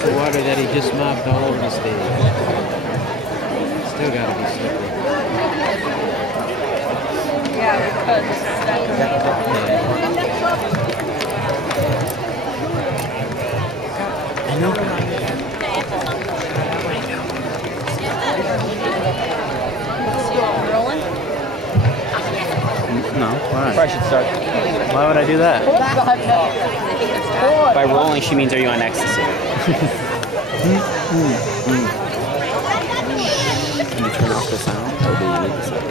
There's the water that he just mopped all over the stage. Still gotta be slippery. Yeah, because I know. rolling? No, why? Probably should start. Why would I do that? By rolling, she means are you on ecstasy? Can you turn off the sound? Or do you need the sound?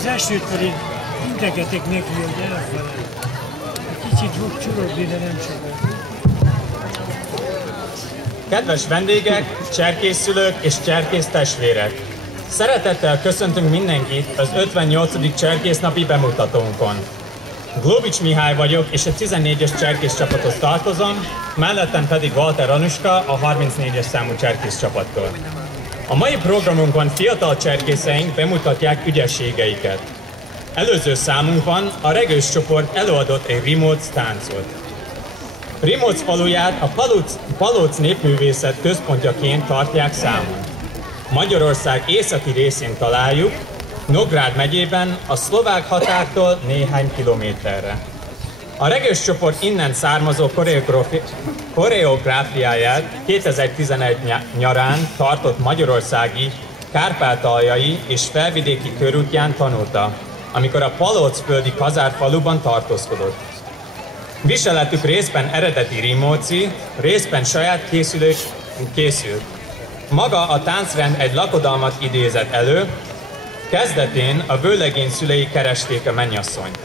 Az elsőtől én integetek neki, hogy elfelel. Kicsit fog csurogni, de nem sokat. Kedves vendégek, cserkészszülők és cserkésztestvérek! Szeretettel köszöntünk mindenkit az 58. cserkésznapi bemutatónkon. Glóbics Mihály vagyok, és a 14-es cserkész csapathoz tartozom, mellettem pedig Walter Anuska, a 34-es számú cserkész csapattól. A mai programunkon fiatal cserkészeink bemutatják ügyességeiket. Előző számunkban a Regős csoport előadott egy Rimóc táncot. Rimóc faluját a Palóc népművészet központjaként tartják számon. Magyarország északi részén találjuk, Nógrád megyében, a szlovák határtól néhány kilométerre. A Regős csoport innen származó koreográfiáját 2011 nyarán tartott magyarországi, kárpátaljai és felvidéki körútján tanulta, amikor a Palócföldi kazárfaluban tartózkodott. Viseletük részben eredeti rimóci, részben saját készült. Maga a táncrend egy lakodalmat idézett elő, kezdetén a vőlegény szülei keresték a mennyasszonyt.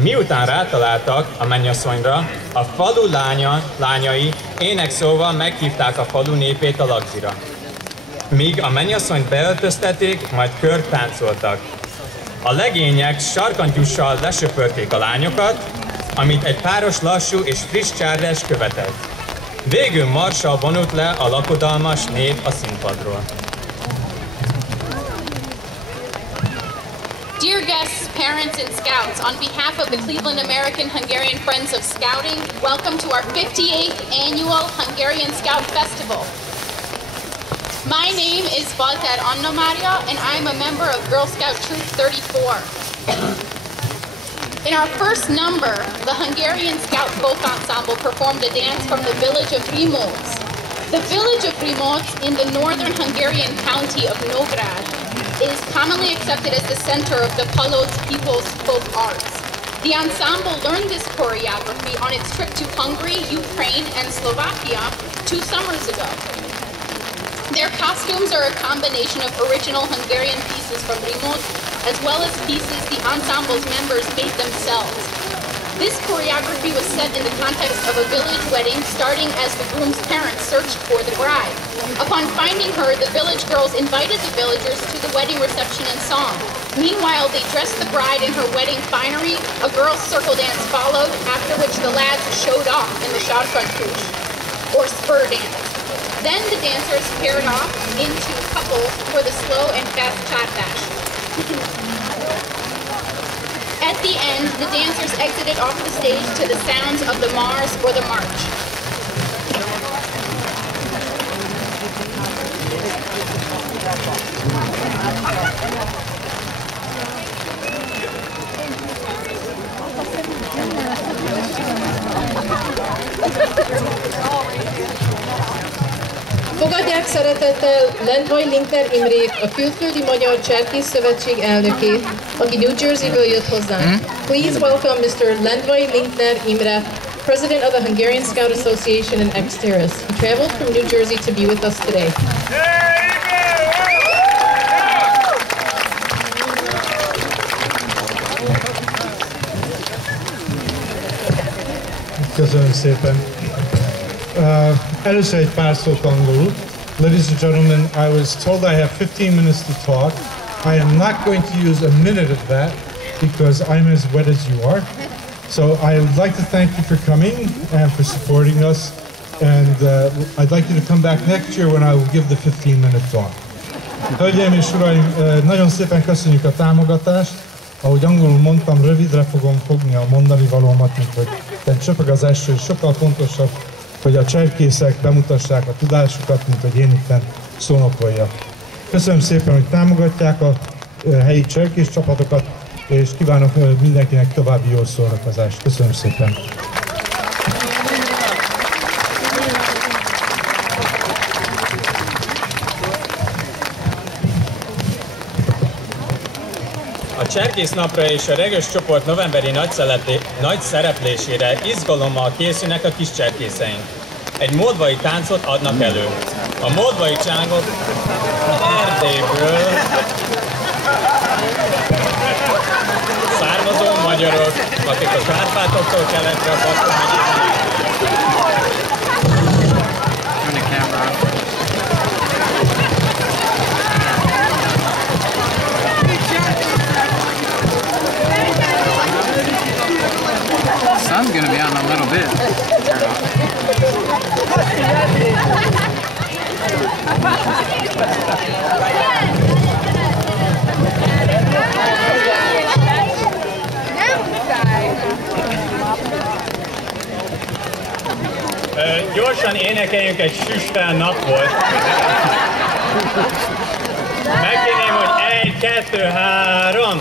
Miután rátaláltak a mennyasszonyra, a falu lányai énekszóval meghívták a falu népét a lagzira. Míg a mennyasszonyt beöltöztették, majd kört táncoltak. A legények sarkantyússal lesöpörték a lányokat, amit egy páros lassú és friss csárlás követett. Végül marssal vonult le a lakodalmas nép a színpadról. Dear guests, parents, and scouts, on behalf of the Cleveland American Hungarian Friends of Scouting, welcome to our 58th annual Hungarian Scout Festival. My name is Walter Anna Mária, and I'm a member of Girl Scout Troop 34. In our first number, the Hungarian Scout Folk Ensemble performed a dance from the village of Rimóc. The village of Rimóc in the northern Hungarian county of Nógrád is commonly accepted as the center of the Palóc people's folk arts. The ensemble learned this choreography on its trip to Hungary, Ukraine, and Slovakia 2 summers ago. Their costumes are a combination of original Hungarian pieces from Rimóc, as well as pieces the ensemble's members made themselves. This choreography was set in the context of a village wedding, starting as the groom's parents searched for the bride. Upon finding her, the village girls invited the villagers to the wedding reception and song. Meanwhile, they dressed the bride in her wedding finery, a girls' circle dance followed, after which the lads showed off in the sarkantyús, or spur dance. Then the dancers paired off into couples for the slow and fast csártás. At the end, the dancers exited off the stage to the sounds of the Mars or the March. Fogadják szeretettel Lendvai Linkner Imrét, a Külföldi Magyar Cserkész Szövetség elnökét, aki New Jersey-ből jött hozzánk. Please welcome Mr. Lendvai Linkner Imre, President of the Hungarian Scout Association in Exteris. He traveled from New Jersey to be with us today. Köszönöm szépen. Először egy pár szót angolul. Ladies and gentlemen, I was told I have 15 minutes to talk. I am not going to use a minute of that because I'm as wet as you are. So I would like to thank you for coming and for supporting us. And I'd like you to come back next year when I will give the 15-minute talk. Hölgyeim és uraim, nagyon szépen köszönjük a támogatást. Ahogy angolul mondtam, rövidre fogom fogni a mondani valómat, mint hogy csöpög az eső, és sokkal fontosabb, hogy a cserkészek bemutassák a tudásukat, mint hogy én itten szónokoljak. Köszönöm szépen, hogy támogatják a helyi cserkész csapatokat, és kívánok mindenkinek további jó szórakozást. Köszönöm szépen! A cserkésznapra és a Regős csoport novemberi nagy szereplésére izgalommal készülnek a kis cserkészeink. Egy moldvai táncot adnak elő. A moldvai csángok Erdélyből magyarok, akik a Kárpátoktól keletre a Bakkó megyében. Turn the camera off. Sun's gonna be out in a little bit. Gyorsan énekeljünk egy Süstel nap volt. Megkérném, hogy 1, 2, 3.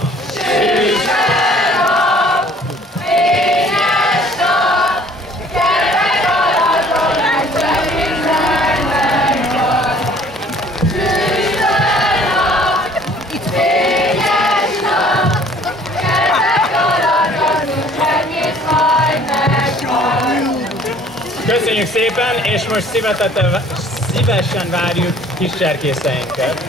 Köszönjük szépen, és most szívesen várjuk kis cserkészeinket.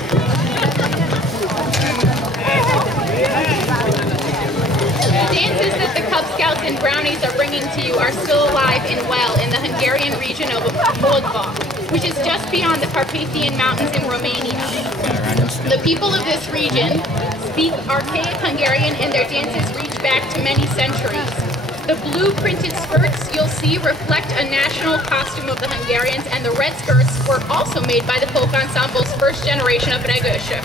The dances that the Cub Scouts and Brownies are bringing to you are still alive and well in the Hungarian region of Moldva, which is just beyond the Carpathian Mountains in Romania. The people of this region speak archaic Hungarian and their dances reach back to many centuries. The blue printed skirts you'll see reflect a national costume of the Hungarians, and the red skirts were also made by the folk ensemble's first generation of Regősök.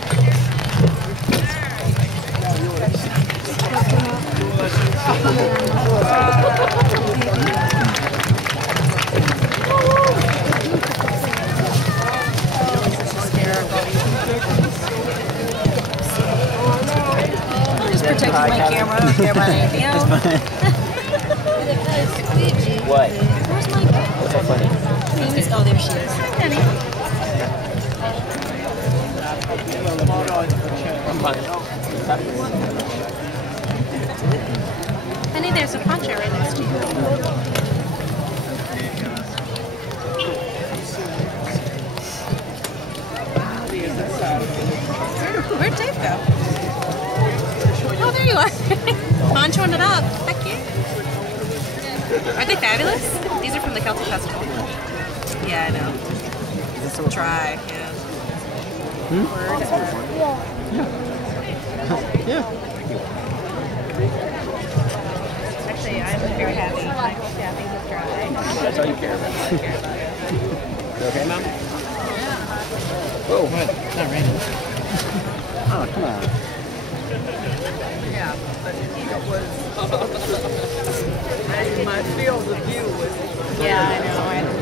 I'm just protecting my camera. I don't care about anything else. What? Where's my cat? What's so funny? Oh, there she is. Penny. Penny, there's a poncho right next to you. Where'd Dave go? Oh, there you are. Ponchoing it up. Heck yeah. Aren't they fabulous? These are from the Celtic Festival. Yeah, I know. Try, yeah. Word. Yeah. Actually, I'm very happy. My whole staffing is dry. That's all you care about. You okay, Mom? Whoa, what? It's not raining. Oh, come on. Yeah, but it was my field of view was. Yeah, I know.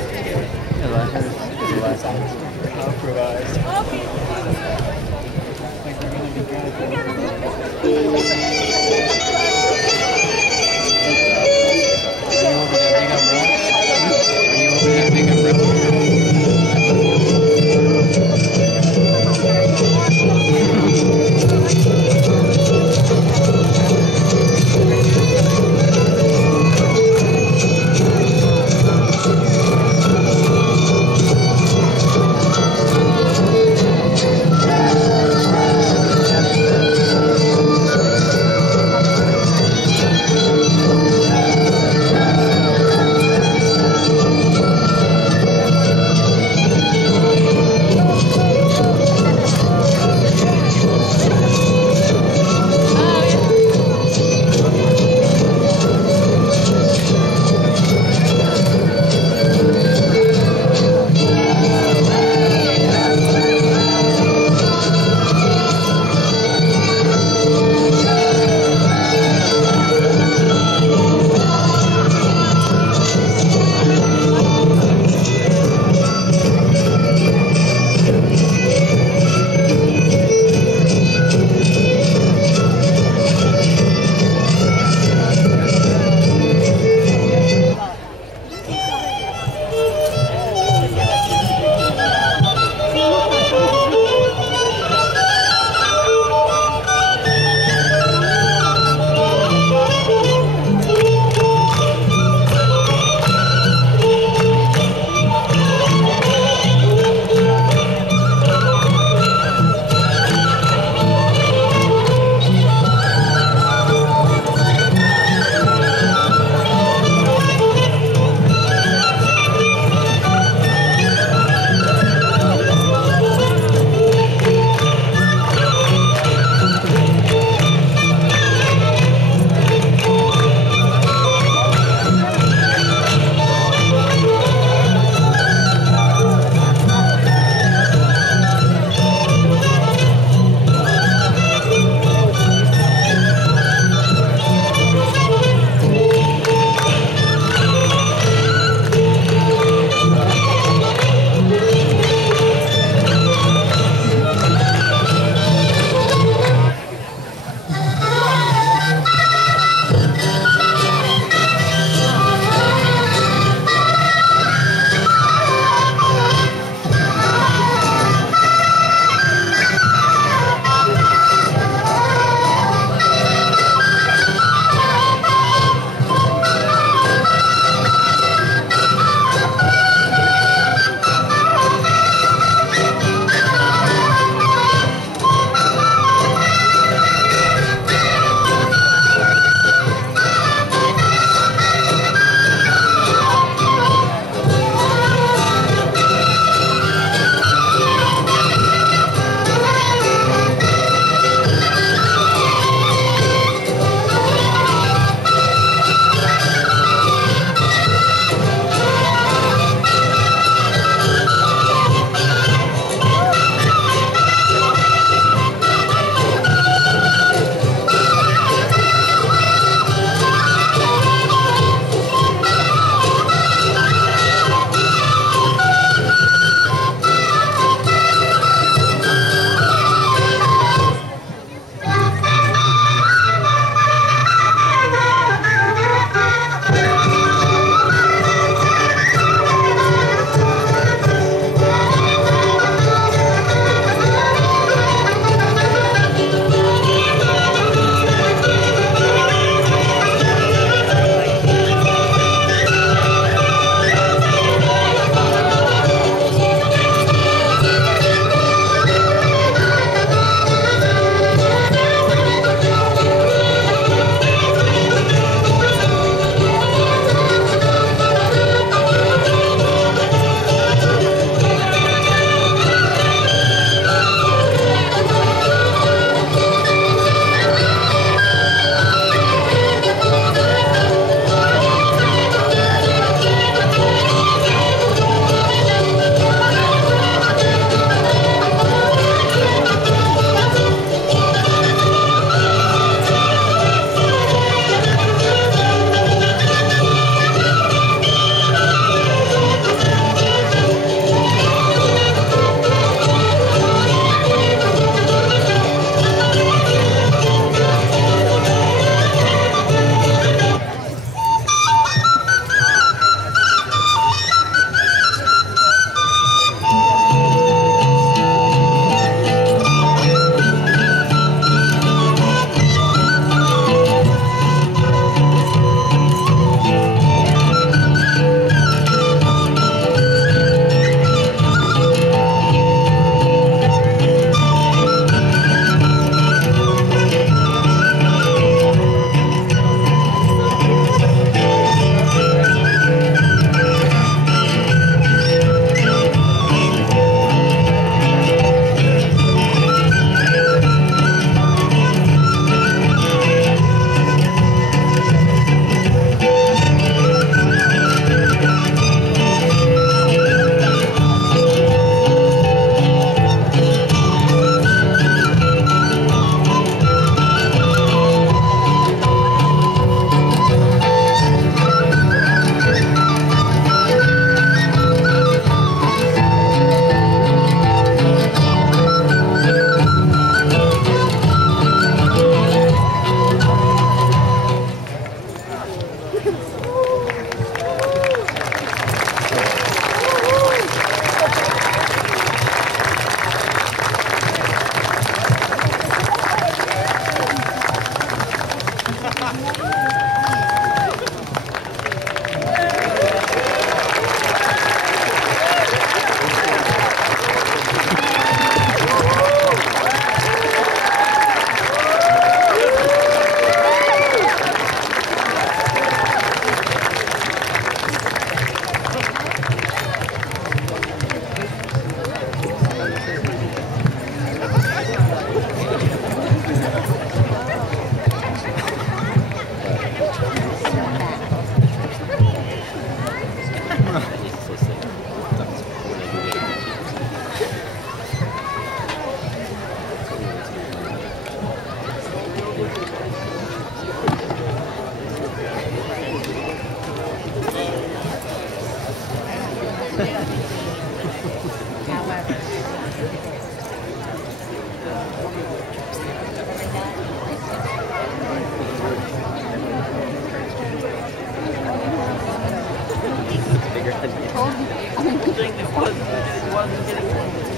thing that wasn't getting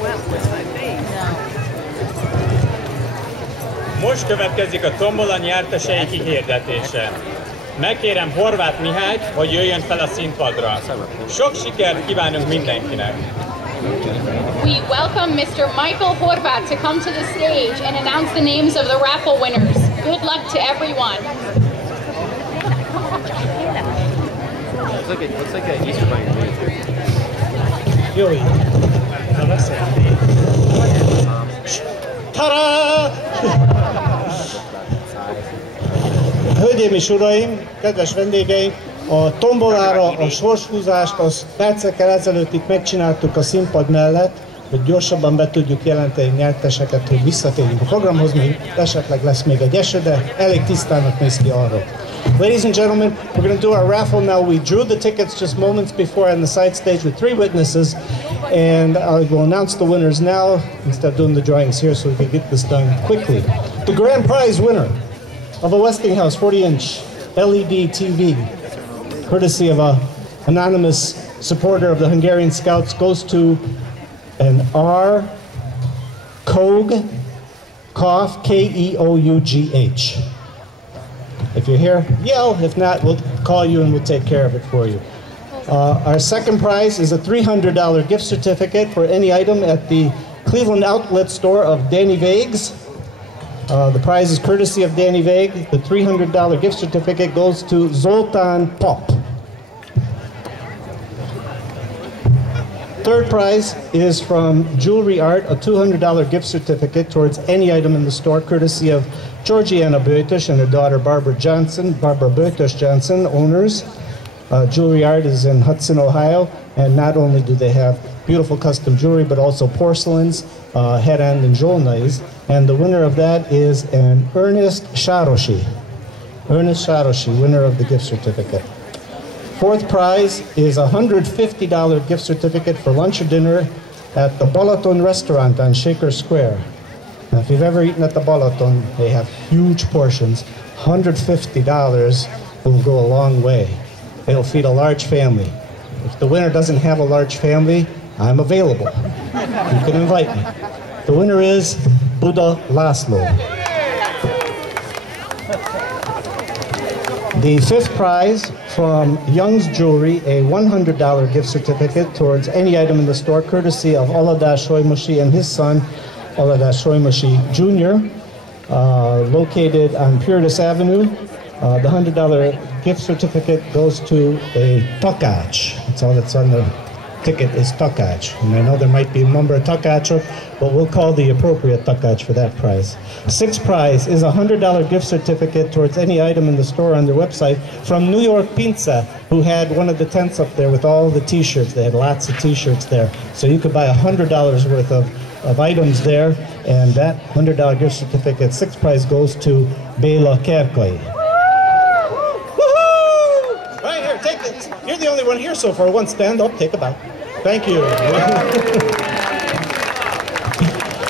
wet with my face. Most következik a tombola nyertesei kihirdetése. Megkérem Horváth Mihályt, hogy jöjjön fel a színpadra. Sok sikert kívánunk mindenkinek! We welcome Mr. Michael Horvat to come to the stage and announce the names of the raffle winners. Good luck to everyone. Looks like an Easter bunny. Jó, így. Na, beszélni. Tara! Hölgyeim és uraim, kedves vendégeim, a tombolára a sorshúzást az percekkel ezelőtt itt megcsináltuk a színpad mellett, hogy gyorsabban be tudjuk jelenteni nyerteseket, hogy visszatérjünk a programhoz, még esetleg lesz még egy eset, de elég tisztának néz ki arról. Ladies and gentlemen, we're going to do our raffle now. We drew the tickets just moments before on the side stage with 3 witnesses, and I will announce the winners now instead of doing the drawings here so we can get this done quickly. The grand prize winner of a Westinghouse 40-inch LED TV, courtesy of an anonymous supporter of the Hungarian Scouts, goes to an R. Kough, K-E-O-U-G-H. If you're here, yell. If not, we'll call you and we'll take care of it for you. Our second prize is a $300 gift certificate for any item at the Cleveland Outlet Store of Danny Vagues. The prize is courtesy of Danny Vague. The $300 gift certificate goes to Zoltán Pop. Third prize is from Jewelry Art, a $200 gift certificate towards any item in the store, courtesy of Georgiana Bötös and her daughter Barbara Bötös Johnson, owners. Jewelry Art is in Hudson, Ohio, and not only do they have beautiful custom jewelry, but also porcelains, head-on and jolnais. And the winner of that is an Ernest Sarosi. Ernest Sarosi, winner of the gift certificate. Fourth prize is a $150 gift certificate for lunch or dinner at the Balaton restaurant on Shaker Square. Now, if you've ever eaten at the Balaton, they have huge portions. $150 will go a long way. It'll feed a large family. If the winner doesn't have a large family, I'm available. You can invite me. The winner is Buddha Laszlo. The fifth prize from Young's Jewelry, a $100 gift certificate towards any item in the store, courtesy of Oladas Solymosi and his son, Oladas Solymosi Jr., located on Puritas Avenue. The $100 gift certificate goes to a takács. That's all that's on the ticket is takács. And I know there might be a number of takácsok, but we'll call the appropriate takács for that prize. Sixth prize is a $100 gift certificate towards any item in the store on their website from New York Pizza, who had one of the tents up there with all the t-shirts. They had lots of t-shirts there. So you could buy $100 worth of items there, and that $100 gift certificate, sixth prize, goes to Béla Kerkai. Woohoo! Right here, take it. You're the only one here so far. One stand up, take a bow. Thank you.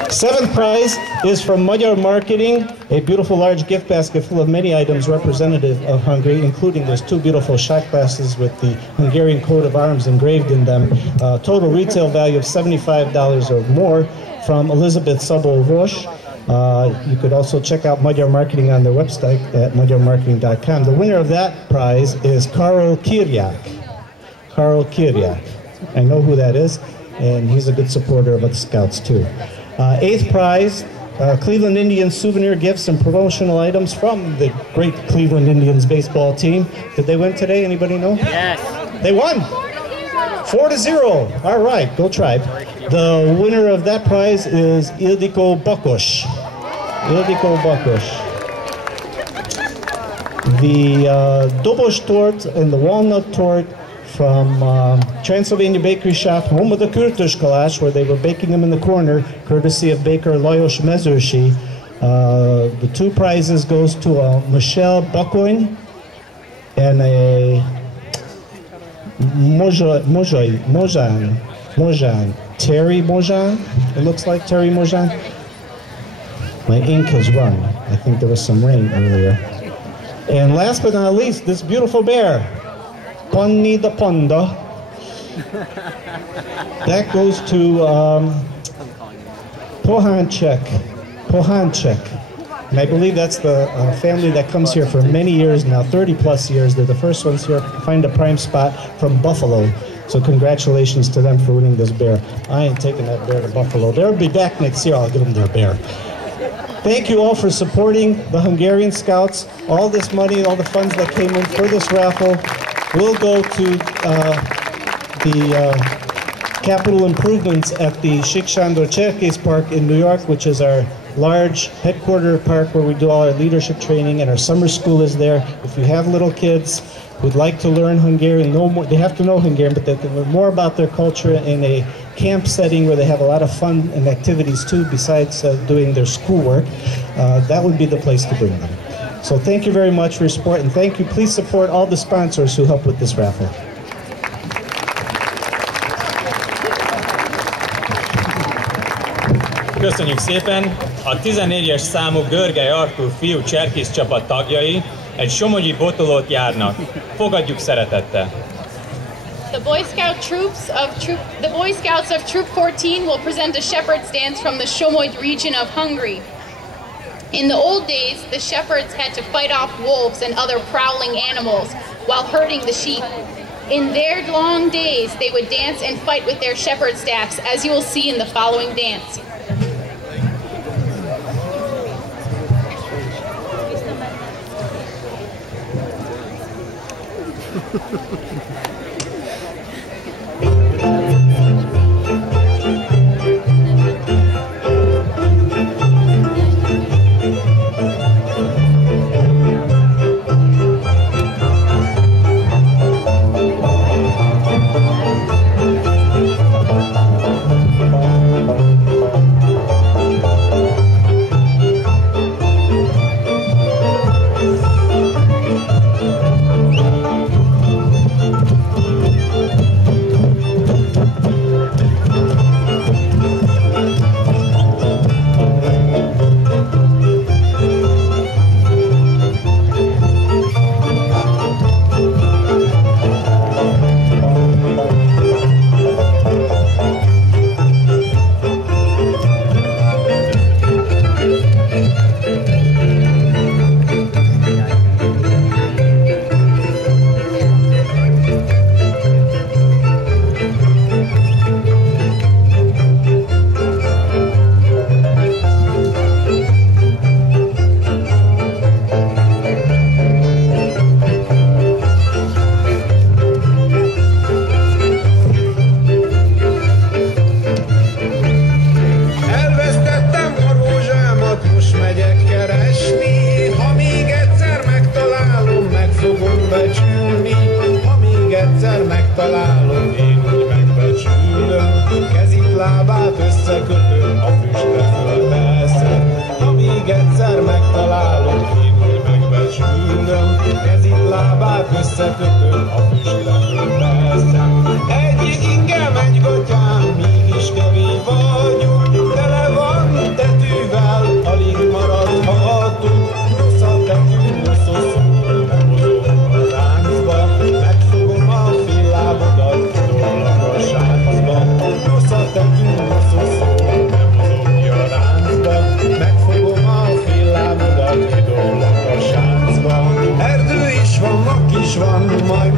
Seventh prize is from Magyar Marketing, a beautiful large gift basket full of many items representative of Hungary, including there's 2 beautiful shot glasses with the Hungarian coat of arms engraved in them. Total retail value of $75 or more from Elizabeth Szabó-Vos. You could also check out Magyar Marketing on their website at magyarmarketing.com. The winner of that prize is Karol Kiryak. Karol Kiryak. I know who that is, and he's a good supporter of the Scouts too. Eighth prize, Cleveland Indians souvenir gifts and promotional items from the great Cleveland Indians baseball team. Did they win today? Anybody know? Yes. They won. 4-0. All right, go Tribe. The winner of that prize is Ildikó Bakos. Ildikó Bakos. The Dobos tort and the walnut tort from Transylvania Bakery Shop, home of the Kurtus Kalász, where they were baking them in the corner, courtesy of baker Lajos Mezősi. The 2 prizes goes to Michelle Bakoin and a Mojan, Terry Mojan, it looks like Terry Mojan. My ink has run. I think there was some rain earlier. And last but not least, this beautiful bear, Ponni the Ponda, That goes to Pohanchek. And I believe that's the family that comes here for many years now, 30 plus years. They're the first ones here to find a prime spot from Buffalo. So congratulations to them for winning this bear. I ain't taking that bear to Buffalo. They'll be back next year. I'll give them their bear. Thank you all for supporting the Hungarian Scouts. All this money, all the funds that came in for this raffle will go to the capital improvements at the Shikshandor Cherkész Park in New York, which is our large headquarter park where we do all our leadership training, and our summer school is there. If you have little kids who'd like to learn Hungarian, they have to know Hungarian, but they can learn more about their culture in a camp setting where they have a lot of fun and activities too, besides doing their schoolwork. That would be the place to bring them. So thank you very much for your support, and thank you. Please support all the sponsors who help with this raffle. Köszönjük szépen! A 14-es számú Görgely Artúr fiú cserkész csapat tagjai egy somogyi botolót járnak. Fogadjuk szeretettel! The Boy Scouts of Troop 14 will present a shepherd's dance from the Somogy region of Hungary. In the old days, the shepherds had to fight off wolves and other prowling animals while herding the sheep. In their long days, they would dance and fight with their shepherd staffs, as you will see in the following dance. Erdő is van, mak is van, majd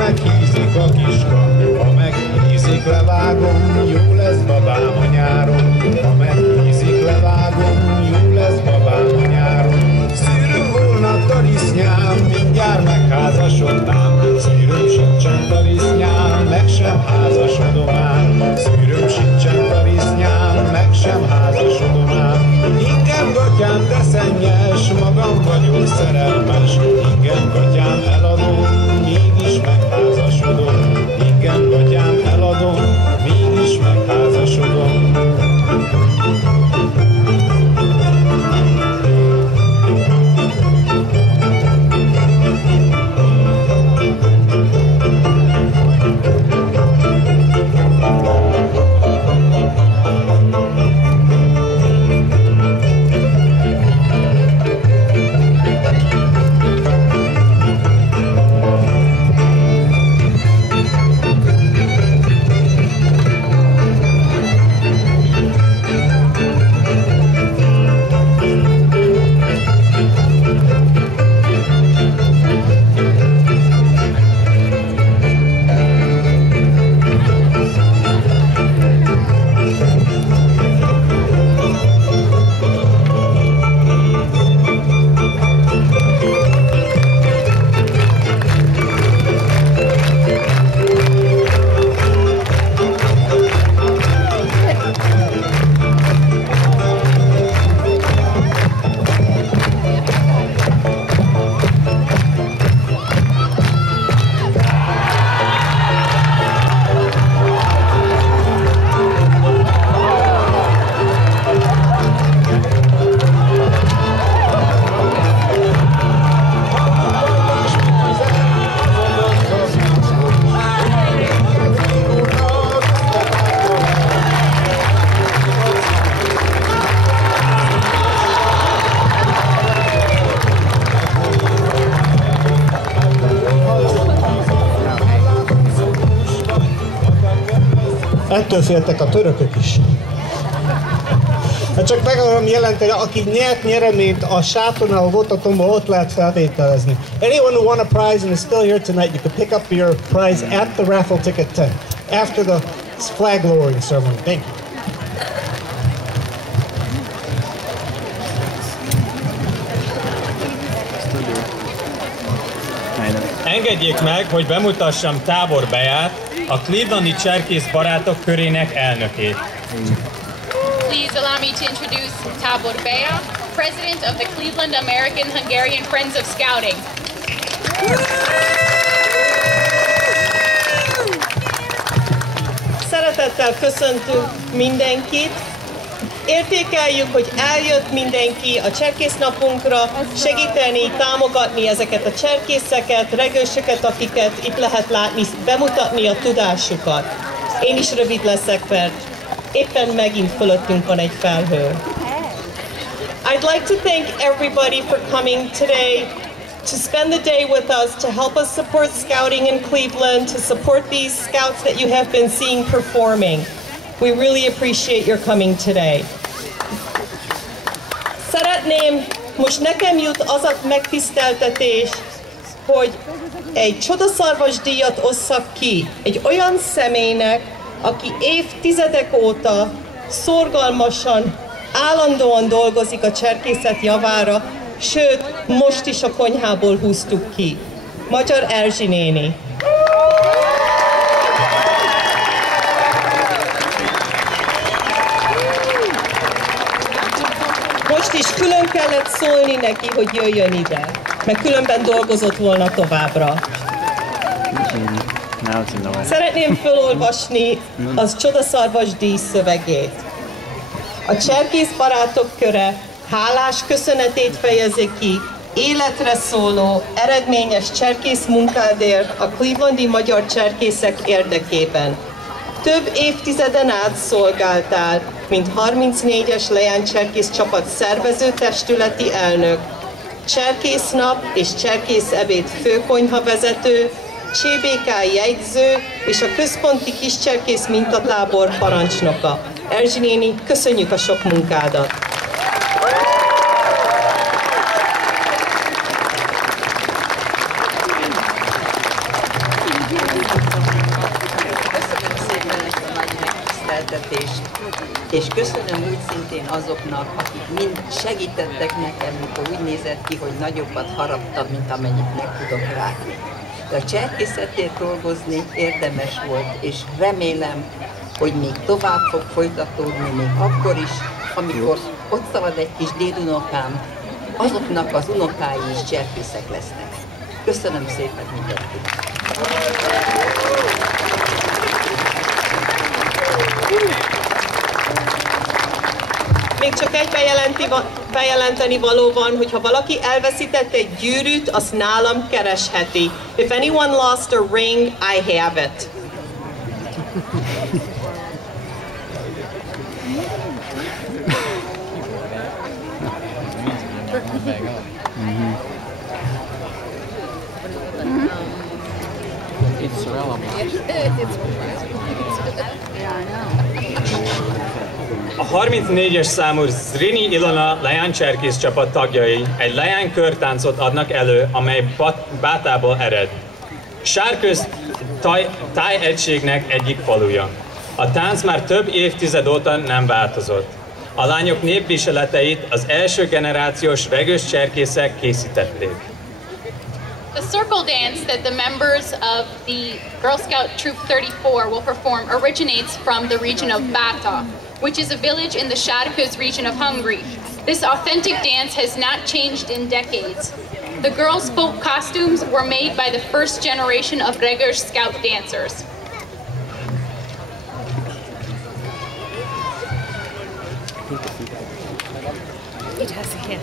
Ettől féltek a törökök is. Hát csak meg akarom jelenteni, aki nyert nyereményt a sátornál, ahol volt a tomba, ott lehet felvételezni. Anyone who won a prize and is still here tonight, you can pick up your prize at the raffle ticket tent after the flag lowering ceremony. Thank you. Engedjék meg, hogy bemutassam Tábor Beát, a Clevelandi Cserkész Barátok Körének elnökét. Please allow me to introduce Tábor Bea, President of the Cleveland American Hungarian Friends of Scouting. Szeretettel köszöntünk mindenkit. Értékeljük, hogy eljött mindenki a cserkésznapunkra segíteni, támogatni ezeket a cserkészeket, regősöket, akiket itt lehet látni, bemutatni a tudásukat. Én is rövid leszek, mert éppen megint fölöttünk van egy felhő. I'd like to thank everybody for coming today to spend the day with us, to help us support scouting in Cleveland, to support these scouts that you have been seeing performing. We really appreciate your coming today. Szeretném, most nekem jut az a megtiszteltetés, hogy egy csodaszarvas díjat osszak ki egy olyan személynek, aki évtizedek óta szorgalmasan, állandóan dolgozik a cserkészet javára, sőt, most is a konyhából húztuk ki. Magyar Erzsi néni. Most is külön kellett szólni neki, hogy jöjjön ide, mert különben dolgozott volna továbbra. Szeretném felolvasni az csodaszarvas díj szövegét. A Cserkész Barátok Köre hálás köszönetét fejezi ki életre szóló, eredményes cserkész munkádért a clevelandi magyar cserkészek érdekében. Több évtizeden át szolgáltál, mint 34-es leánycserkész csapat szervező testületi elnök, cserkésznap és cserkészebéd főkonyhavezető, CBK jegyző és a központi kiscserkész mintatábor parancsnoka. Erzsi néni, köszönjük a sok munkádat! És köszönöm úgy szintén azoknak, akik mind segítettek nekem, mikor úgy nézett ki, hogy nagyobbat haraptam, mint amennyit meg tudok látni. De a cserkészetért dolgozni érdemes volt, és remélem, hogy még tovább fog folytatódni, még akkor is, amikor ott szalad egy kis dédunokám, azoknak az unokái is cserkészek lesznek. Köszönöm szépen mindenkinek! Még csak egy bejelenteni való van, hogyha valaki elveszített egy gyűrűt, azt nálam keresheti. If anyone lost a ring, I have it. It's relevant. A 34-es számú Zrínyi Ilona leánycserkész csapat tagjai egy leánykörtáncot adnak elő, amely Bátából ered. Sárköz tájegységnek egyik faluja. A tánc már több évtized óta nem változott. A lányok népviseleteit az első generációs regős cserkészek készítették. The circle dance that the members of the Girl Scout Troop 34 will perform originates from the region of Bata, which is a village in the Sárköz region of Hungary. This authentic dance has not changed in decades. The girls' folk costumes were made by the first generation of Regős Scout dancers. It has a hit.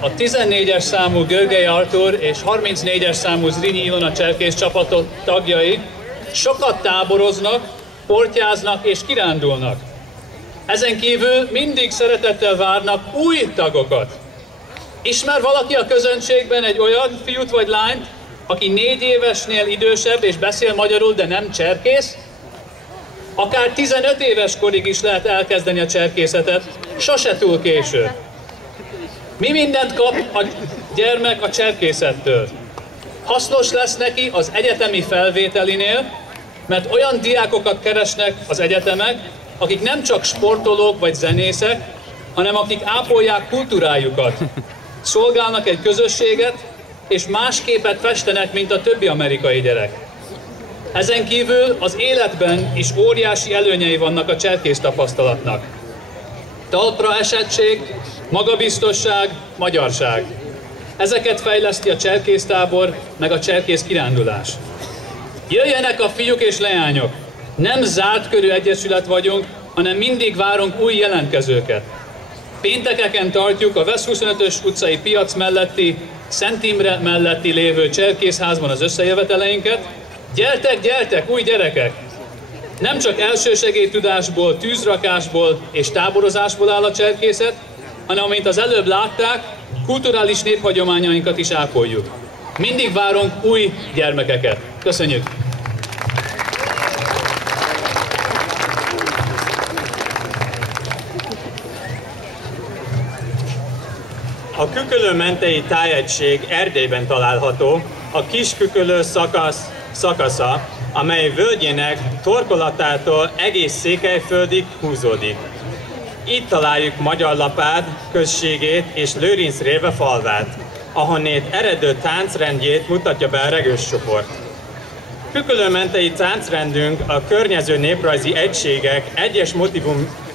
A 14-es számú Görgei Artúr és 34-es számú Zrínyi Ilona cserkész csapatok tagjai sokat táboroznak, portyáznak és kirándulnak. Ezen kívül mindig szeretettel várnak új tagokat. Ismer valaki a közönségben egy olyan fiút vagy lányt, aki 4 évesnél idősebb és beszél magyarul, de nem cserkész? Akár 15 éves korig is lehet elkezdeni a cserkészetet, sose túl késő. Mi mindent kap a gyermek a cserkészettől? Hasznos lesz neki az egyetemi felvételinél, mert olyan diákokat keresnek az egyetemek, akik nem csak sportolók vagy zenészek, hanem akik ápolják kultúrájukat, szolgálnak egy közösséget, és más képet festenek, mint a többi amerikai gyerek. Ezen kívül az életben is óriási előnyei vannak a cserkész tapasztalatnak. Talpra esettség, magabiztosság, magyarság. Ezeket fejleszti a cserkésztábor, meg a cserkész kirándulás. Jöjjenek a fiúk és leányok! Nem zárt körű egyesület vagyunk, hanem mindig várunk új jelentkezőket. Péntekeken tartjuk a Vesz 25-ös utcai piac melletti, Szent Imre melletti lévő cserkészházban az összejöveteleinket. Gyertek, gyertek, új gyerekek! Nem csak elsősegélytudásból, tűzrakásból és táborozásból áll a cserkészet, hanem, amint az előbb látták, kulturális néphagyományainkat is ápoljuk. Mindig várunk új gyermekeket. Köszönjük! A Kükölő-mentei tájegység Erdélyben található, a Kis-Kükölő szakasza, amely völgyének torkolatától egész Székelyföldig húzódik. Itt találjuk Magyarlapád községét és Lőrincréve falvát, ahonnét eredő táncrendjét mutatja be a regős csoport. Kükölő-mentei táncrendünk a környező néprajzi egységek egyes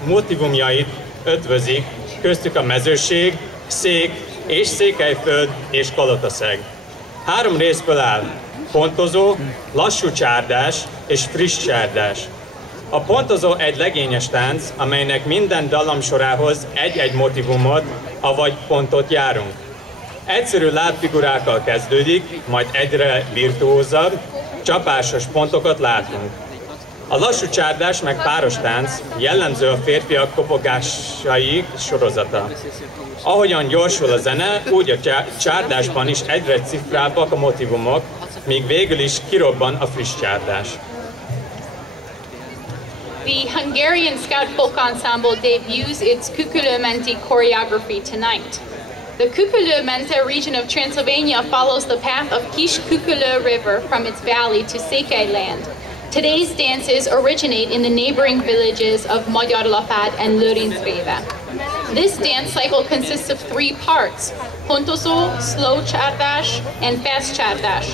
motivumjait ötvözik, köztük a mezőség, Szék és Székelyföld és Kalotaszeg. 3 részből áll: pontozó, lassú csárdás és friss csárdás. A pontozó egy legényes tánc, amelynek minden dallamsorához egy-egy motivumot, avagy pontot járunk. Egyszerű lábfigurákkal kezdődik, majd egyre virtuózabb, csapásos pontokat látunk. A lassú csárdás meg páros tánc, jellemző a férfiak kopogásai sorozata. Ahogyan gyorsul a zene, úgy a csárdásban is egyre cifrábbak a motivumok, míg végül is kirobban a friss csárdás. The Hungarian Scout Folk Ensemble debuts its Kükülő-menti choreography tonight. The Kükülő-mente region of Transylvania follows the path of Kis-Kükülő River from its valley to Székelyland. Today's dances originate in the neighboring villages of Magyarlapád and Lőrincréve. This dance cycle consists of 3 parts: pontozó, slow csárdás, and fast csárdás.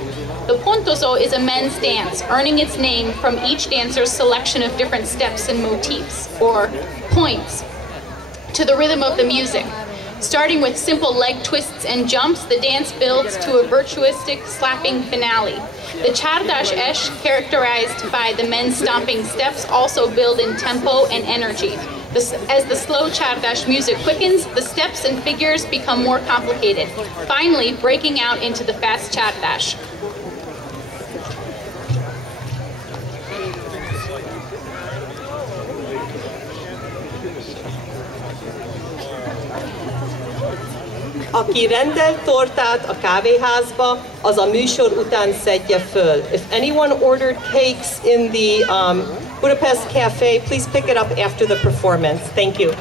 The pontozó is a men's dance, earning its name from each dancer's selection of different steps and motifs, or points, to the rhythm of the music. Starting with simple leg twists and jumps, the dance builds to a virtuistic slapping finale. The csárdás es, characterized by the men stomping steps, also build in tempo and energy. As the slow csárdás music quickens, the steps and figures become more complicated, finally breaking out into the fast csárdás. Aki rendel tortát a kávéházba, az a műsor után szedje föl. If anyone ordered cakes in the Budapest Cafe, please pick it up after the performance. Thank you.